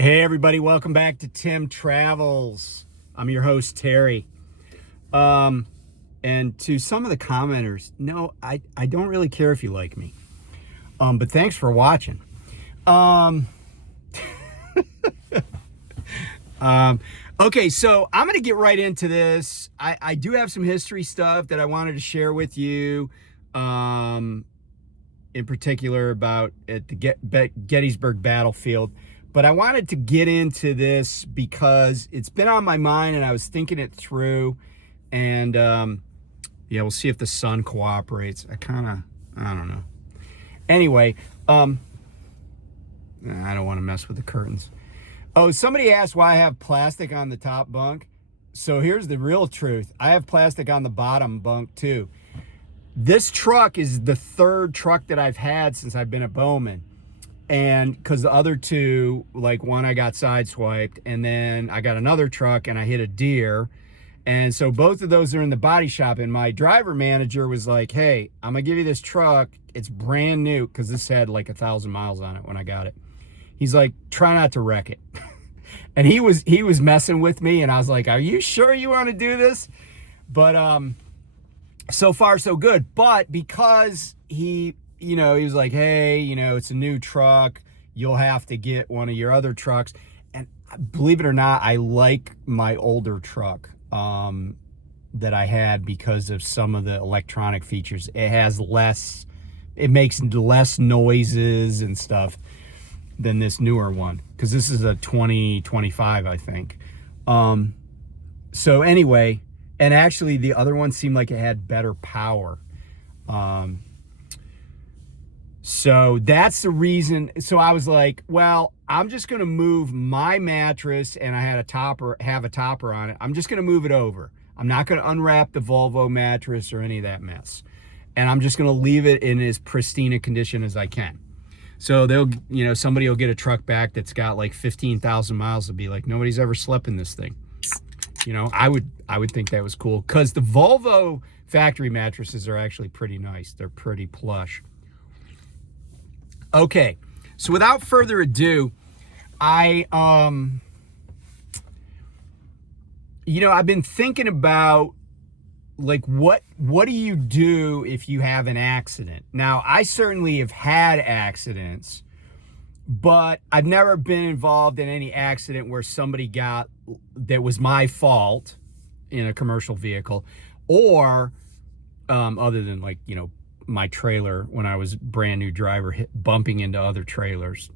Hey everybody, welcome back to Tim Travels. I'm your host Terry. And to some of the commenters, no, I don't really care if you like me. But thanks for watching. Okay, so I'm gonna get right into this. I do have some history stuff that I wanted to share with you. In particular about at the Gettysburg battlefield. But I wanted to get into this because it's been on my mind and I was thinking it through. And yeah, we'll see if the sun cooperates. I don't know. Anyway, I don't want to mess with the curtains. Oh, somebody asked why I have plastic on the top bunk. So here's the real truth. I have plastic on the bottom bunk too. This truck is the third truck that I've had since I've been a Bowman. And because the other two, like one I got sideswiped, and then I got another truck and I hit a deer. And so both of those are in the body shop. And my driver manager was like, hey, I'm gonna give you this truck. It's brand new, because this had like 1,000 miles on it when I got it. He's like, try not to wreck it. And he was messing with me, and I was like, are you sure you want to do this? But so far so good. But because he was like, hey, it's a new truck, you'll have to get one of your other trucks. And believe it or not, I like my older truck that I had because of some of the electronic features. It makes less noises and stuff than this newer one, because this is a 2025, I think. So anyway, and actually the other one seemed like it had better power. So that's the reason. So I was like, well, I'm just going to move my mattress, and I had have a topper on it. I'm just going to move it over. I'm not going to unwrap the Volvo mattress or any of that mess. And I'm just going to leave it in as pristine a condition as I can. So somebody will get a truck back that's got like 15,000 miles and be like, nobody's ever slept in this thing. I would think that was cool, because the Volvo factory mattresses are actually pretty nice. They're pretty plush. Okay, so without further ado, I've been thinking about, like, what do you do if you have an accident? Now, I certainly have had accidents, but I've never been involved in any accident where somebody that was my fault in a commercial vehicle, or other than my trailer when I was brand new driver bumping into other trailers,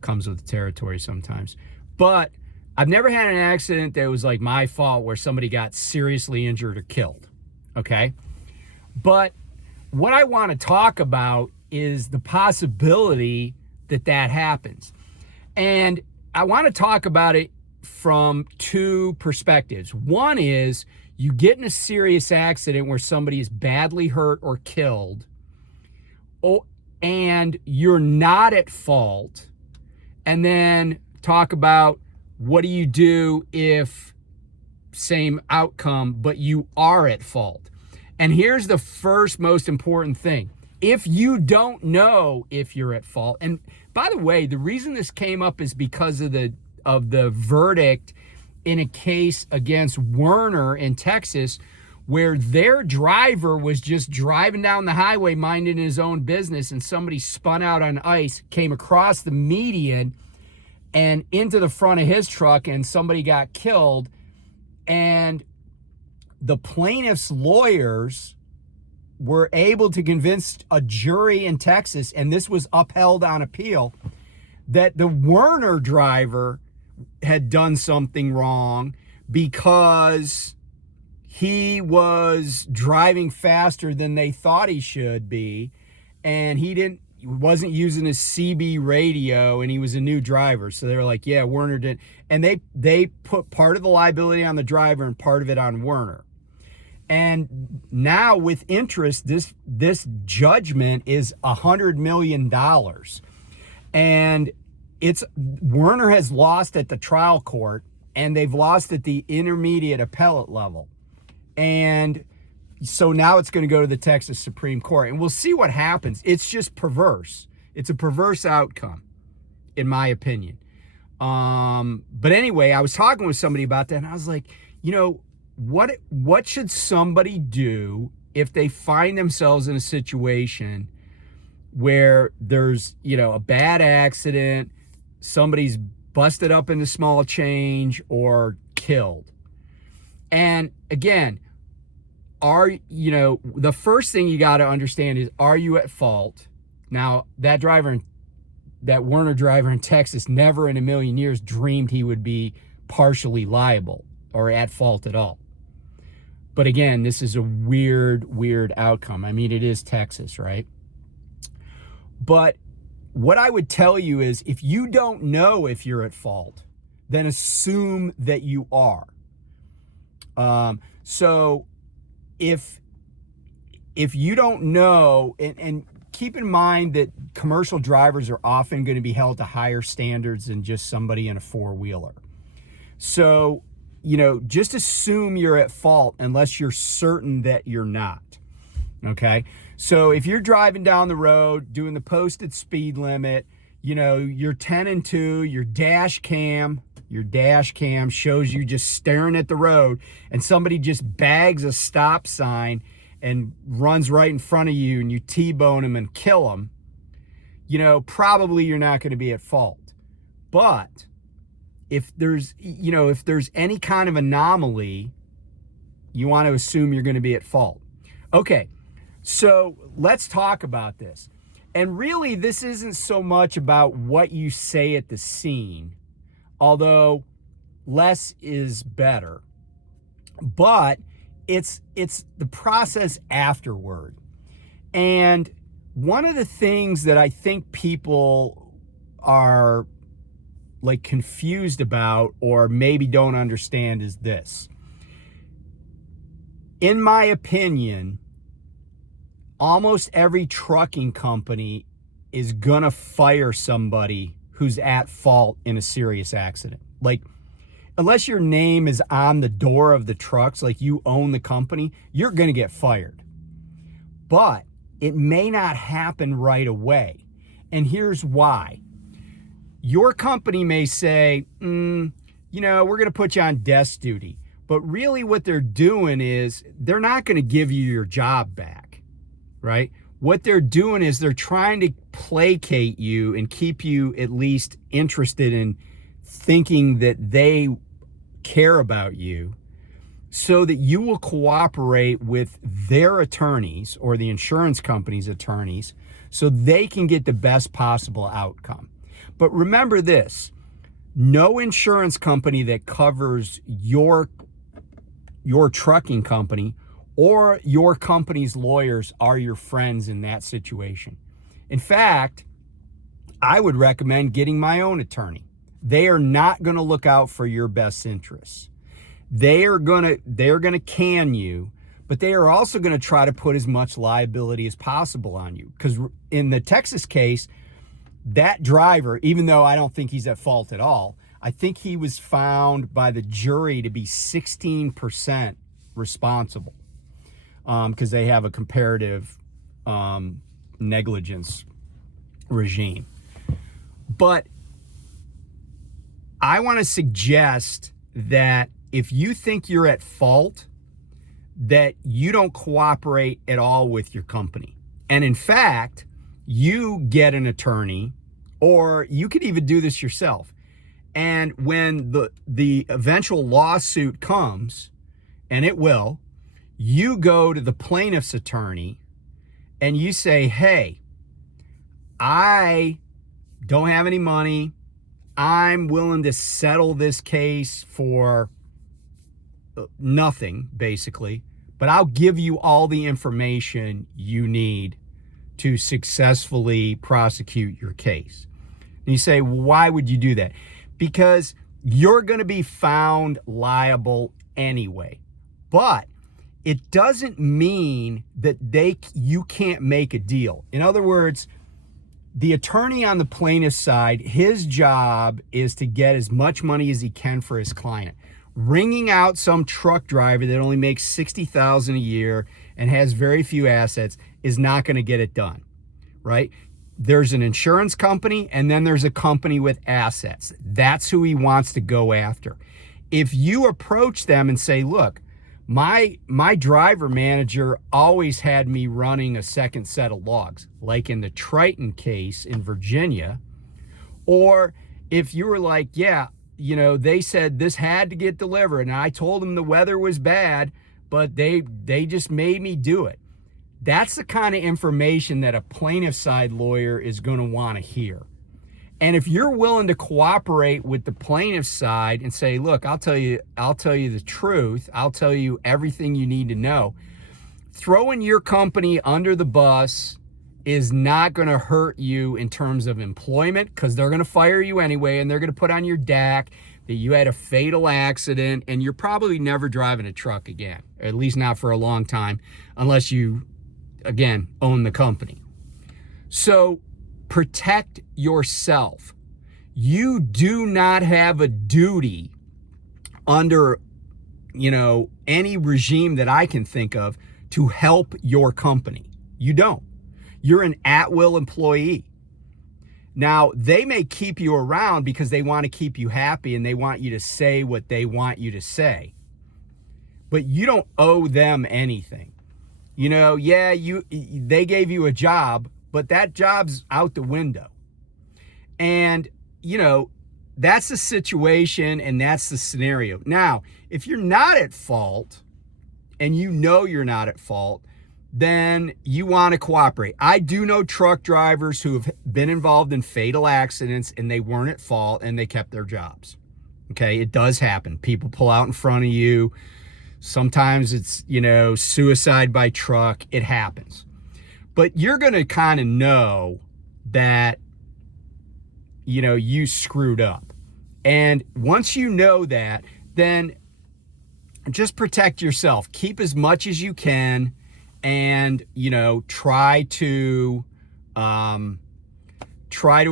comes with the territory sometimes. But I've never had an accident that was like my fault where somebody got seriously injured or killed. Okay. But what I want to talk about is the possibility that happens. And I want to talk about it from two perspectives. One is, you get in a serious accident where somebody is badly hurt or killed, and you're not at fault. And then talk about, what do you do if same outcome, but you are at fault? And here's the first most important thing. If you don't know if you're at fault, and by the way, the reason this came up is because of the verdict in a case against Werner in Texas, where their driver was just driving down the highway minding his own business, and somebody spun out on ice, came across the median and into the front of his truck, and somebody got killed. And the plaintiff's lawyers were able to convince a jury in Texas, and this was upheld on appeal, that the Werner driver had done something wrong because he was driving faster than they thought he should be, and he wasn't using his CB radio, and he was a new driver. So they were like, yeah, Werner did. And they put part of the liability on the driver and part of it on Werner. And now with interest, this judgment is $100 million. And Werner has lost at the trial court, and they've lost at the intermediate appellate level. And so now it's going to go to the Texas Supreme Court, and we'll see what happens. It's just perverse. It's a perverse outcome, in my opinion. But anyway, I was talking with somebody about that, and I was like, what should somebody do if they find themselves in a situation where there's, a bad accident, somebody's busted up into small change or killed? And again, the first thing you got to understand is, are you at fault? Now, that Werner driver in Texas never in a million years dreamed he would be partially liable or at fault at all. But again, this is a weird outcome. I mean, it is Texas, right? But what I would tell you is, if you don't know if you're at fault, then assume that you are. So if you don't know, and keep in mind that commercial drivers are often going to be held to higher standards than just somebody in a four-wheeler. So, just assume you're at fault unless you're certain that you're not. Okay? So if you're driving down the road doing the posted speed limit, you're 10 and 2, your dash cam shows you just staring at the road, and somebody just bags a stop sign and runs right in front of you, and you T-bone them and kill them, probably you're not going to be at fault. But if there's any kind of anomaly, you want to assume you're going to be at fault. Okay, so let's talk about this. And really, this isn't so much about what you say at the scene, although less is better, but it's the process afterward. And one of the things that I think people are like confused about, or maybe don't understand, is this. In my opinion, almost every trucking company is gonna fire somebody who's at fault in a serious accident. Like, unless your name is on the door of the trucks, like you own the company, you're gonna get fired. But it may not happen right away. And here's why. Your company may say, we're gonna put you on desk duty. But really what they're doing is, they're not gonna give you your job back, right? What they're doing is they're trying to placate you and keep you at least interested in thinking that they care about you, so that you will cooperate with their attorneys or the insurance company's attorneys so they can get the best possible outcome. But remember this, no insurance company that covers your trucking company or your company's lawyers are your friends in that situation. In fact, I would recommend getting my own attorney. They are not going to look out for your best interests. They're going to can you, but they are also going to try to put as much liability as possible on you. Because in the Texas case, that driver, even though I don't think he's at fault at all, I think he was found by the jury to be 16% responsible, because they have a comparative negligence regime. But I want to suggest that if you think you're at fault, that you don't cooperate at all with your company. And in fact, you get an attorney, or you could even do this yourself. And when the eventual lawsuit comes, and it will, you go to the plaintiff's attorney and you say, hey, I don't have any money. I'm willing to settle this case for nothing, basically, but I'll give you all the information you need to successfully prosecute your case. And you say, why would you do that? Because you're going to be found liable anyway. But it doesn't mean that you can't make a deal. In other words, the attorney on the plaintiff's side, his job is to get as much money as he can for his client. Ringing out some truck driver that only makes $60,000 a year and has very few assets is not going to get it done, right? there's an insurance company, and then there's a company with assets. That's who he wants to go after. If you approach them and say, look, my driver manager always had me running a second set of logs, like in the Triton case in Virginia, or if you were like, yeah, they said this had to get delivered, and I told them the weather was bad, but they just made me do it. That's the kind of information that a plaintiff side lawyer is going to want to hear. And if you're willing to cooperate with the plaintiff side and say, look, I'll tell you the truth, I'll tell you everything you need to know, throwing your company under the bus is not going to hurt you in terms of employment, because they're going to fire you anyway, and they're going to put on your DAC that you had a fatal accident, and you're probably never driving a truck again, or at least not for a long time, unless you, again, own the company. So protect yourself. You do not have a duty under, any regime that I can think of to help your company. You don't. You're an at-will employee. Now, they may keep you around because they want to keep you happy and they want you to say what they want you to say. But you don't owe them anything. They gave you a job, but that job's out the window. And, that's the situation and that's the scenario. Now, if you're not at fault and you're not at fault, then you want to cooperate. I do know truck drivers who have been involved in fatal accidents and they weren't at fault and they kept their jobs. Okay, it does happen. People pull out in front of you. Sometimes it's, suicide by truck. It happens. But you're going to kind of know that, you screwed up. And once you know that, then just protect yourself. Keep as much as you can. And, try to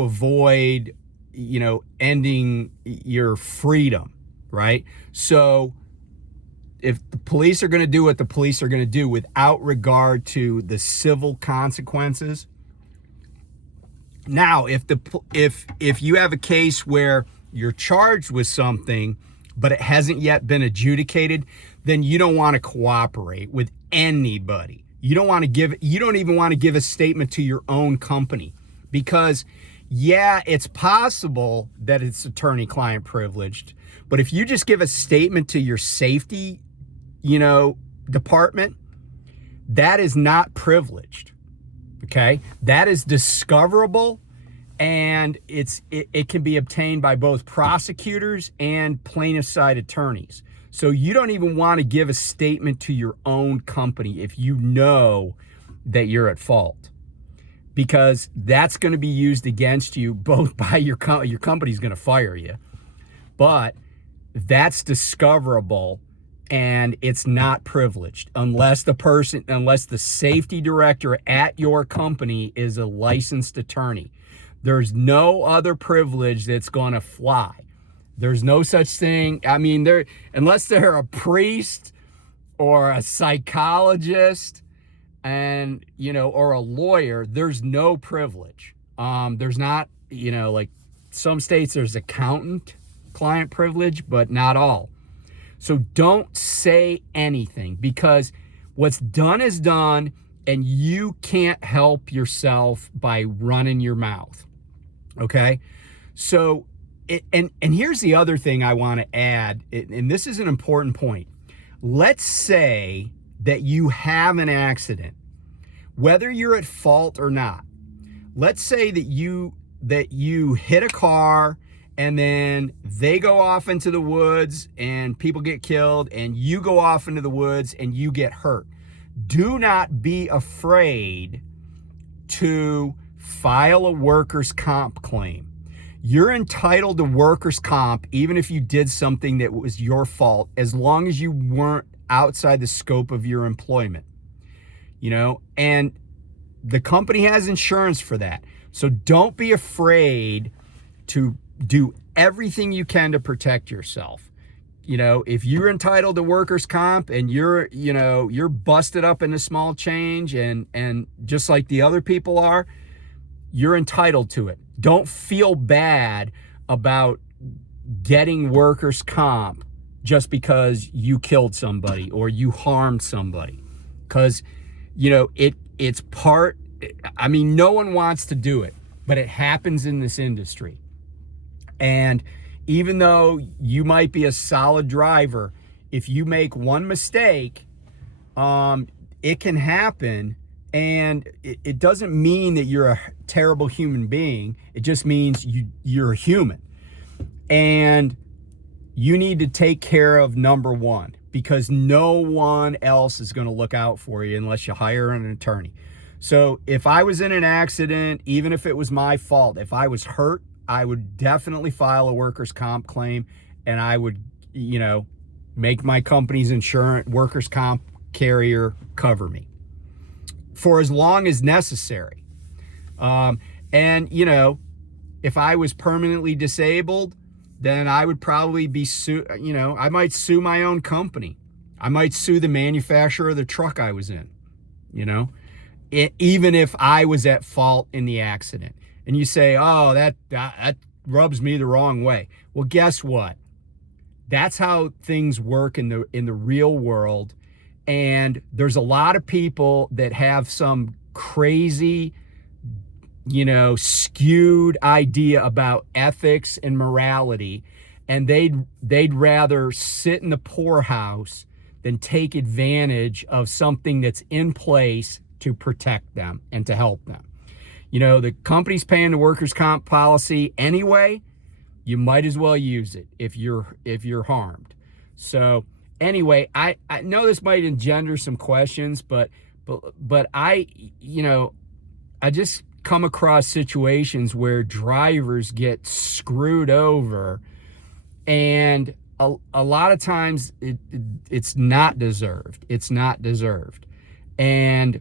avoid, ending your freedom, right? So if the police are going to do what the police are going to do without regard to the civil consequences. Now, if you have a case where you're charged with something, but it hasn't yet been adjudicated, then you don't want to cooperate with anybody. You don't even want to give a statement to your own company, because it's possible that it's attorney-client privileged, but if you just give a statement to your safety, department, that is not privileged. Okay? That is discoverable, and it can be obtained by both prosecutors and plaintiff side attorneys. So you don't even want to give a statement to your own company if you know that you're at fault, because that's going to be used against you both by your company's going to fire you, but that's discoverable and it's not privileged unless the safety director at your company is a licensed attorney. There's no other privilege that's going to fly. There's no such thing. I mean, unless they're a priest or a psychologist and, or a lawyer, there's no privilege. There's not, like some states there's accountant client privilege, but not all. So don't say anything, because what's done is done and you can't help yourself by running your mouth. Okay? So, and here's the other thing I want to add, and this is an important point. Let's say that you have an accident, whether you're at fault or not. Let's say that you hit a car and then they go off into the woods and people get killed, and you go off into the woods and you get hurt. Do not be afraid to file a workers' comp claim. You're entitled to workers' comp even if you did something that was your fault, as long as you weren't outside the scope of your employment. And the company has insurance for that. So don't be afraid to do everything you can to protect yourself. If you're entitled to workers' comp and you're busted up in a small change and just like the other people are, you're entitled to it. Don't feel bad about getting workers' comp just because you killed somebody or you harmed somebody. Because, it's part, I mean, no one wants to do it, but it happens in this industry. And even though you might be a solid driver, if you make one mistake, it can happen. And it doesn't mean that you're a terrible human being. It just means you're a human. And you need to take care of number one, because no one else is going to look out for you unless you hire an attorney. So if I was in an accident, even if it was my fault, if I was hurt, I would definitely file a workers' comp claim, and I would, make my company's insurance workers' comp carrier cover me for as long as necessary. And if I was permanently disabled, then I would probably be I might sue my own company. I might sue the manufacturer of the truck I was in, even if I was at fault in the accident. And you say, oh, that rubs me the wrong way. Well, guess what? That's how things work in the real world. And there's a lot of people that have some crazy, skewed idea about ethics and morality, and they'd rather sit in the poorhouse than take advantage of something that's in place to protect them and to help them. The company's paying the workers' comp policy anyway. You might as well use it if you're harmed. So anyway, I know this might engender some questions, but I just come across situations where drivers get screwed over, and a lot of times it's not deserved. It's not deserved. And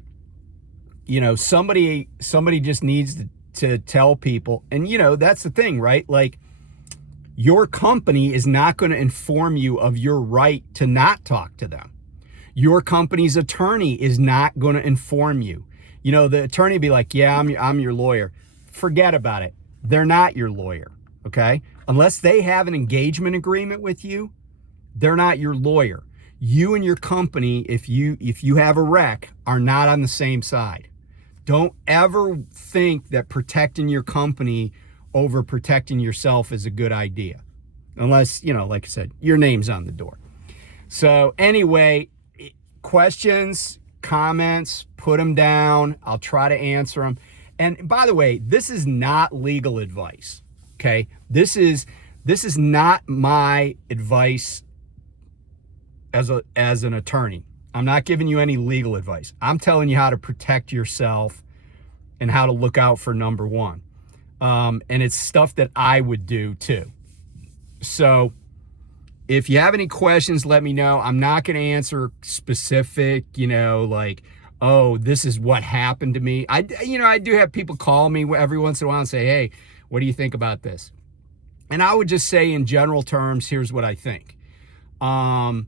somebody just needs to tell people. And that's the thing, right? Like, your company is not going to inform you of your right to not talk to them. Your company's attorney is not going to inform you. The attorney will be like, yeah, I'm your lawyer. Forget about it. They're not your lawyer, okay? Unless they have an engagement agreement with you, they're not your lawyer. You and your company, if you have a wreck, are not on the same side. Don't ever think that protecting your company over protecting yourself is a good idea. Unless, like I said, your name's on the door. So anyway, questions, comments, put them down. I'll try to answer them. And by the way, this is not legal advice, okay? This is not my advice as an attorney. I'm not giving you any legal advice. I'm telling you how to protect yourself and how to look out for number one. And it's stuff that I would do too. So if you have any questions, let me know. I'm not going to answer specific, like, oh, this is what happened to me. I do have people call me every once in a while and say, hey, what do you think about this? And I would just say in general terms, here's what I think. And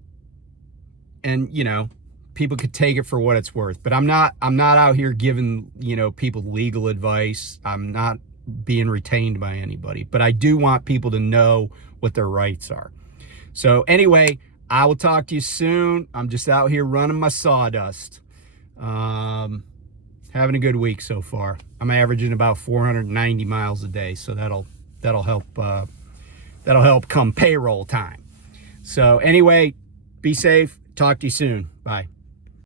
people could take it for what it's worth, but I'm not out here giving, people legal advice. I'm not being retained by anybody, but I do want people to know what their rights are. So anyway, I will talk to you soon. I'm just out here running my sawdust. Having a good week so far. I'm averaging about 490 miles a day, so that'll help come payroll time. So anyway, be safe. Talk to you soon. Bye.